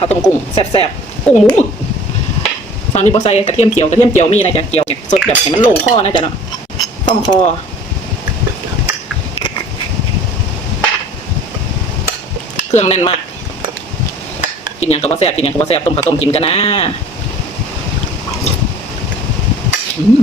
ข้าวต้มกุ้งแซ่บๆกุ้งหมูหมึกตอนนี้บอใส่กระเทียมเจียวกระเทียมเจียวมีนะจ๊ะเจียวสดแบบให้มันลงคอนะจ๊ะเนาะต้มคอเครื่องแน่นมาก กินอย่างกับว่าแซ่บกินอย่างกับว่าแซ่บต้มข้าวต้มกินกันนะ อืม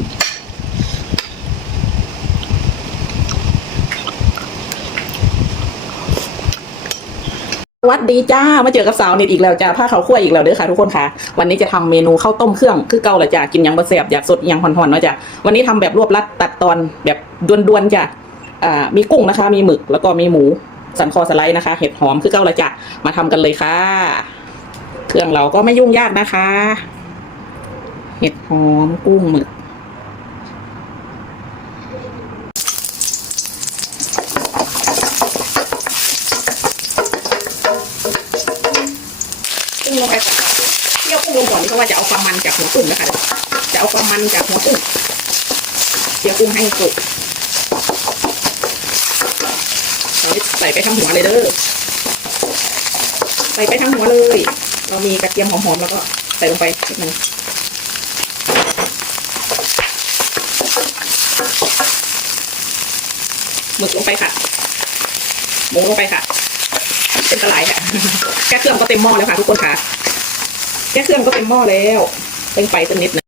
วัสดีจ้ามาเจอกับสาวนิดอีกแล้วจ้าผ้าเขาวคั่วอีกแล้วเด้อค่ะทุกคนค่ะ วันนี้จะทำเมนูข้าวต้มเครื่องคือเกาละจ้ากินย่างบะแซ่บอยากสดย่างห่อนๆเนาะจ้าวันนี้ทำแบบรวบรัดตัดตอนแบบด่วนๆจ้าอ่ามีกุ้งนะคะ มีหมึกแล้วก็มีหมูสันคอสไลด์นะคะ เห็ดหอมคือเกาละจ้ามาทำกันเลยค่ะ เครื่องเราก็ไม่ยุ่งยากนะคะ เห็ดหอมกุ้งหมึก ลงไปก่อนเที่ยวกุ้งลงก่อนเพราะว่าจะเอาความมันจากหัวกุ้งนะคะ จะเอาความมันจากหัวกุ้งเที่ยวกุ้งให้สุกใส่ไปทั้งหัวเลยเด้อ ใส่ไปทั้งหัวเลย เรามีกระเทียมหอมๆแล้วก็ใส่ลงไปนิดนึงหมึกลงไปค่ะ หมูลงไปค่ะ เป็นกระไหลค่ะแค่เครื่องก็เต็มหม้อแล้วค่ะทุกคนค่ะแค่เครื่องก็เต็มหม้อแล้วเป็นไฟสักนิดหนึง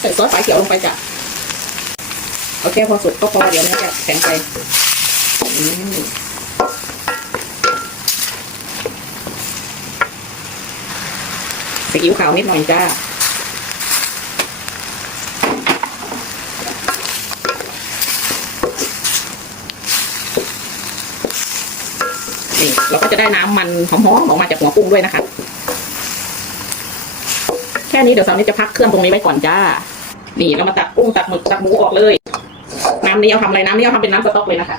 ใส่ซอสฝาเขียวลงไปจ้ะเอาแค่พอสุกก็พอเดี๋ยวมันจะแข็งไปอืมซีอิ๊วขาวนิดหน่อยจ้า นี่เรา ก็จะได้น้ำมันหอมๆออกมาจากหัวกุ้งด้วยนะคะ แค่นี้เดี๋ยวสาวนี้จะพักเครื่องตรงนี้ไว้ก่อนจ้า นี่เรามาตักกุ้งตักหมึกตักหมูออกเลย น้ำนี้เอาทำอะไรน้ำนี้เอาทำเป็นน้ำสต๊อกเลยนะคะ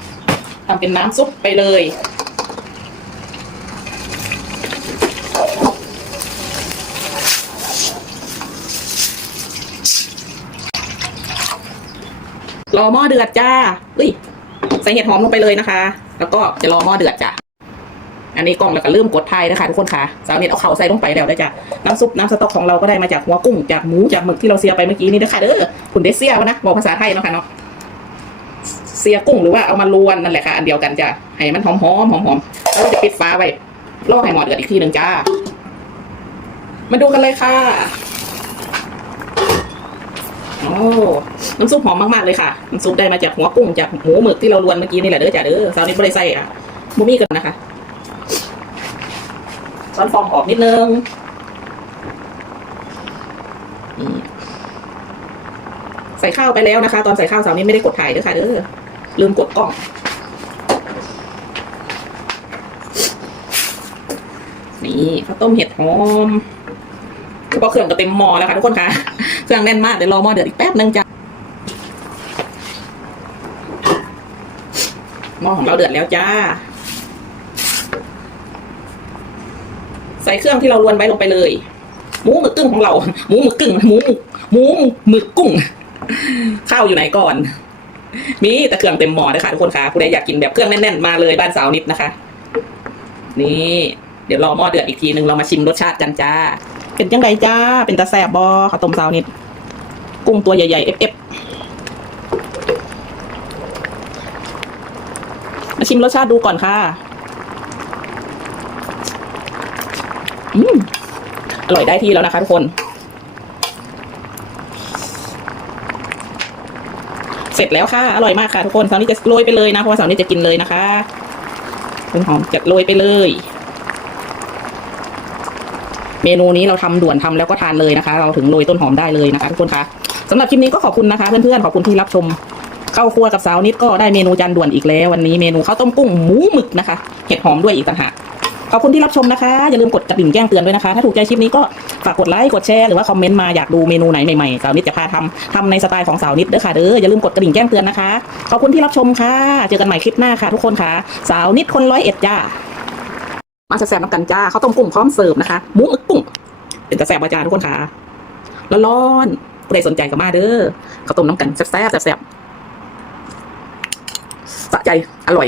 ทำเป็นน้ำซุปไปเลยรอหม้อเดือดจ้าเฮ้ยใส่เห็ดหอมลงไปเลยนะคะ แล้วก็จะรอหม้อเดือดจ้ะ อันนี้กล้องแล้วก็เริ่มกดไทยนะคะทุกคนค่ะสาวเน็ตเอาเข่าใส่ลงไปแล้วได้จ้ะน้ำซุปน้ำสต๊อกของเราก็ได้มาจากหัวกุ้งจากหมูจากหมึกที่เราเสียไปเมื่อกี้นี่นะคะเด้อคุณได้เสียวะนะบอกภาษาไทยเนาะค่ะเนาะเสียกุ้งหรือว่าเอามาลวนนั่นแหละค่ะอันเดียวกันจ้ะให้มันหอมหอมหอมหอมแล้วเราจะปิดฟ้าไว้รอให้หม้อเดือดอีกทีหนึ่งจ้า มาดูกันเลยค่ะโอ้น้ำซุปหอมมากๆเลยค่ะน้ำซุปได้มาจากหัวกุ้งจากหมูหมึกที่เราลวนเมื่อกี้นี่แหละเด้อจ้ะเด้อซาวนี้ไม่ได้ใส่อะมูมี่กันนะคะ ช้อนฟองออกนิดนึงนี่ใส่ข้าวไปแล้วนะคะ ตอนใส่ข้าวสาวนี้ไม่ได้กดถ่ายด้อค่ะเด้อลืมกดกล้องนี่ข้าวต้มเห็ดหอมคือพอเครื่องก็เต็มหม้อแล้วค่ะทุกคนค่ะ เครื่องแน่นมากเดี๋ยวรอหม้อเดือดอีกแป๊บนึงจ้ะหม้อของเราเดือดแล้วจ้า ส่เครื่องที่เราลวนไว้ลงไปเลย หมูหมึกกึ่งของเรา หมูหมึกกึ่งหมูหมูหมูหมึกกุ้ง ข้าวอยู่ไหนก่อน มีแต่เครื่องเต็มหม้อนะคะทุกคนคะผู้ใดอยากกินแบบเครื่องแน่นๆมาเลยบ้านสาวนิดนะคะ นี่ เดี๋ยวรอหม้อเดือดอีกทีหนึ่งเรามาชิมรสชาติกันจ้า เป็นจังไดจ้า เป็นตาแสบบอข้าวต้มสาวนิด กุ้งตัวใหญ่ๆเอฟเอฟมาชิมรสชาติดูก่อนค่ะ อร่อยได้ที่แล้วนะคะทุกคน เสร็จแล้วค่ะ อร่อยมากค่ะทุกคนสาวนี้จะโรยไปเลยนะเพราะว่าสาวนี้จะกินเลยนะคะคุณหอมจะโรยไปเลย เมนูนี้เราทำด่วนทำแล้วก็ทานเลยนะคะ เราถึงโรยต้นหอมได้เลยนะคะทุกคนคะสำหรับคลิปนี้ก็ขอบคุณนะคะ เพื่อนๆขอบคุณที่รับชมเข้าครัวกับสาวนิดก็ได้เมนูจานด่วนอีกแล้ว วันนี้เมนูข้าวต้มกุ้งหมูหมึกนะคะ เห็ดหอมด้วยอีกต่างหาก ขอบคุณที่รับชมนะคะ อย่าลืมกดกระดิ่งแจ้งเตือนด้วยนะคะ ถ้าถูกใจคลิปนี้ก็ฝากกดไลค์กดแชร์หรือว่าคอมเมนต์มาอยากดูเมนูไหนใหม่ๆสาวนิดจะพาทำทำในสไตล์ของสาวนิดด้อค่ะเด้ออย่าลืมกดกระดิ่งแจ้งเตือนนะคะ ขอบคุณที่รับชมค่ะ เจอกันใหม่คลิปหน้าค่ะ ทุกคนค่ะ สาวนิดคนร้อยเอ็ดจ้ามาแซ่บๆน้ำกันจ้าข้าวต้มกุ้งพร้อมเสิร์ฟนะคะหมูหมึกกุ้งเป็นตาแซ่บอาจารย์ทุกคนค่ะร้อนๆผู้ใดสนใจก็มาเด้อข้าวต้มน้ำกันแซ่บๆแซ่บๆสะใจอร่อย